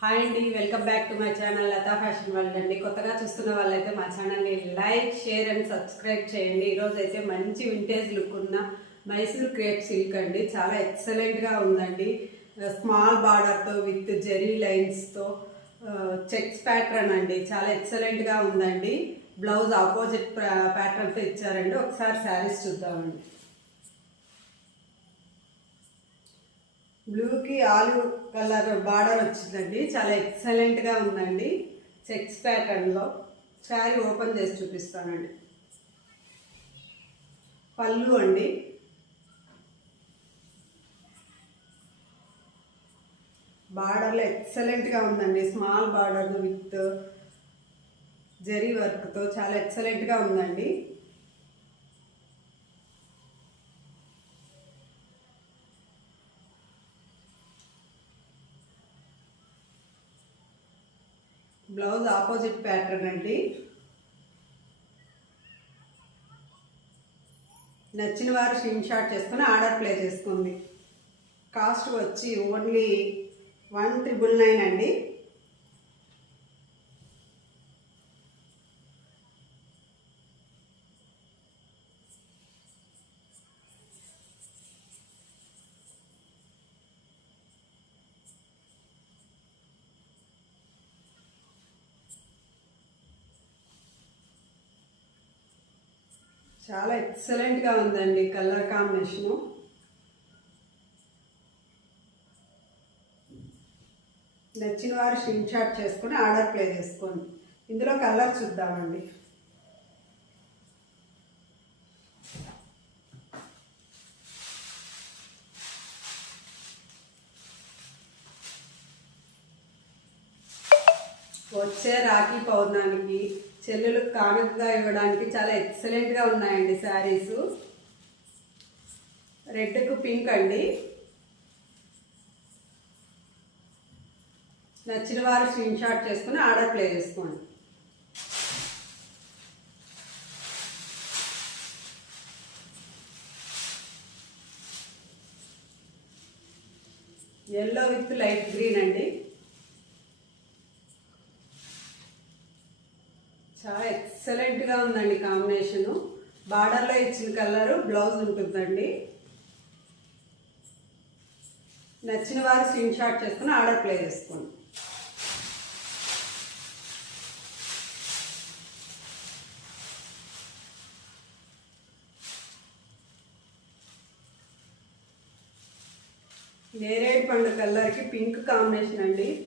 హాయ్ అండి, welcome back to my channel Latha fashion world అండి. కొత్తగా చూస్తున్న వాళ్ళైతే మా ఛానల్ని లైక్, షేర్ అండ్ సబ్స్క్రైబ్ చేయండి. ఈరోజు అయితే మంచి వింటేజ్ లుక్ ఉన్న మైసూర్ క్రేప్ సిల్క్ అండి. చాలా ఎక్సలెంట్గా ఉందండి. స్మాల్ బార్డర్తో విత్ జెరీ లైన్స్తో చెక్స్ ప్యాటర్న్ అండి. చాలా ఎక్సలెంట్గా ఉందండి. బ్లౌజ్ ఆపోజిట్ ప్యాటర్న్తో ఇచ్చారండి. ఒకసారి శారీస్ చూద్దామండి. బ్లూకి ఆలివ్ కలర్ బార్డర్ వచ్చిందండి. చాలా ఎక్సలెంట్గా ఉందండి. చెక్స్ ప్యాటర్న్లో శారీ ఓపెన్ చేసి చూపిస్తానండి. పళ్ళు అండి. బార్డర్లో ఎక్సలెంట్గా ఉందండి. స్మాల్ బార్డర్ విత్ జరీ వర్క్తో చాలా ఎక్సలెంట్గా ఉందండి. బ్లౌజ్ ఆపోజిట్ ప్యాటర్న్ అండి. నచ్చిన వారు స్క్రీన్ షాట్ చేసుకుని ఆర్డర్ ప్లే చేసుకోండి. కాస్ట్ వచ్చి ఓన్లీ 1999 అండి. చాలా ఎక్సలెంట్గా ఉందండి కలర్ కాంబినేషను. నచ్చిన వారు స్క్రీన్ షాట్ చేసుకుని ఆర్డర్ ప్లే చేసుకోండి. ఇందులో కలర్ చూద్దామండి. వచ్చే రాఖీ పౌర్ణమికి చెల్లెలకు కానుకగా ఇవ్వడానికి చాలా ఎక్సలెంట్గా ఉన్నాయండి శారీసు. రెడ్కు పింక్ అండి. నచ్చిన వారు స్క్రీన్ షాట్ చేసుకుని ఆర్డర్ ప్లే చేసుకోండి. ఎల్లో విత్ లైట్ గ్రీన్ అండి. చాలా ఎక్సలెంట్గా ఉందండి కాంబినేషను. బార్డర్లో ఇచ్చిన కలరు బ్లౌజ్ ఉంటుందండి. నచ్చిన వారు స్క్రీన్ షాట్ చేసుకుని ఆర్డర్ ప్లే చేసుకోండి. నేరేడు పండు కలర్కి పింక్ కాంబినేషన్ అండి.